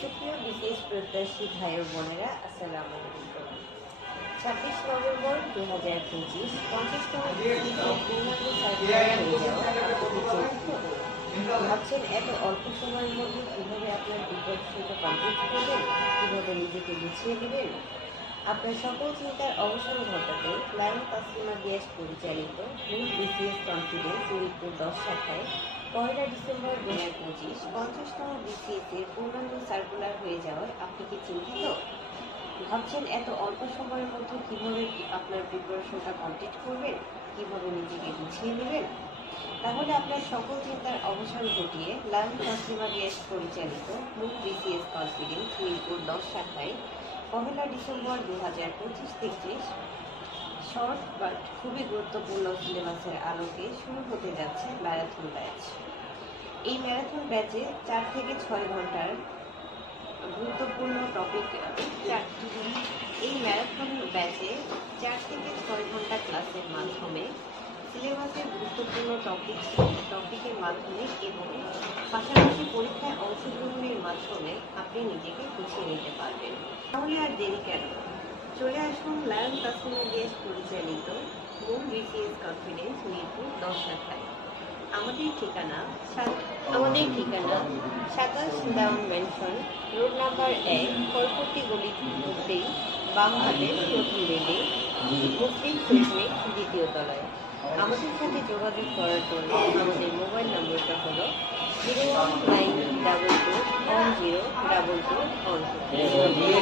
সুপ্রিয় বিশেষ প্রত্যাশী ভাই ও বোনেরা, আসসালামু আলাইকুম। 26 নভেম্বর 2025 50তম পূর্ণাঙ্গ সার্কুলার হয়ে যাওয়া আপনি চিন্তিত? ভাবছেন এত অল্প সময়ের মধ্যে কিভাবে আপনার প্রিপারেশনটা কমপ্লিট করবেন, কিভাবে নিজেকে গুছিয়ে নেবেন? আপনার সকল চিন্তার অবসান ঘটাতে লায়ন তাসলিমা গ্যাস পরিচালিত মূল বিসিএস কনফিডেন্স মিরপুর 10 শাখায় 1 ডিসেম্বর 2025 50তম বিসিএস এর পূর্ণাঙ্গ সার্কুলার হয়ে যাওয়ায় আপনি কি চিন্তিত? ভাবছেন এত অল্প সময়ের মধ্যে কিভাবে আপনার প্রিপারেশনটা কমপ্লিট করবেন, কিভাবে নিজেকে গুছিয়ে নেবেন? তাহলে আপনার সকল চিন্তার অবসান ঘটিয়ে লায়ন তাসলিমা গ্যাস পরিচালিত মূল বিসিএস কনফিডেন্স মিরপুর 10 শাখায় 1 ডিসেম্বর 2025 থেকে শর্ট বাট খুবই গুরুত্বপূর্ণ সিলেবাসের আলোকে শুরু হতে যাচ্ছে ম্যারাথন ব্যাচ। এই ম্যারাথন ব্যাচে 4 থেকে 6 ঘন্টার গুরুত্বপূর্ণ টপিক এই ম্যারাথন ব্যাচে 4 থেকে 6 ঘন্টা ক্লাসের মাধ্যমে সিলেবাসের গুরুত্বপূর্ণ টপিকের মাধ্যমে এবং পাশাপাশি পরীক্ষায় অংশগ্রহণের মাধ্যমে আপনি নিজেকে গুছিয়ে নিতে পারবেন। তাহলে আর দেরি কেন, চলে আসুন লায়ন তাসলিমা গ্যাস পরিচালিত মূল বিসিএস কনফিডেন্স মিরপুর 10 শাখায়। আমাদের ঠিকানা 27 ডাউন মেনশন রোড নাম্বার 1, কলপট্টি গলি ঢুকতেই বাম হাতের প্রথম বিল্ডিং, মুসলিম সুইটমেট, দ্বিতীয় তলায়। আমাদের সাথে যোগাযোগ করার জন্য আমাদের মোবাইল নম্বরটা হলো 01922102212।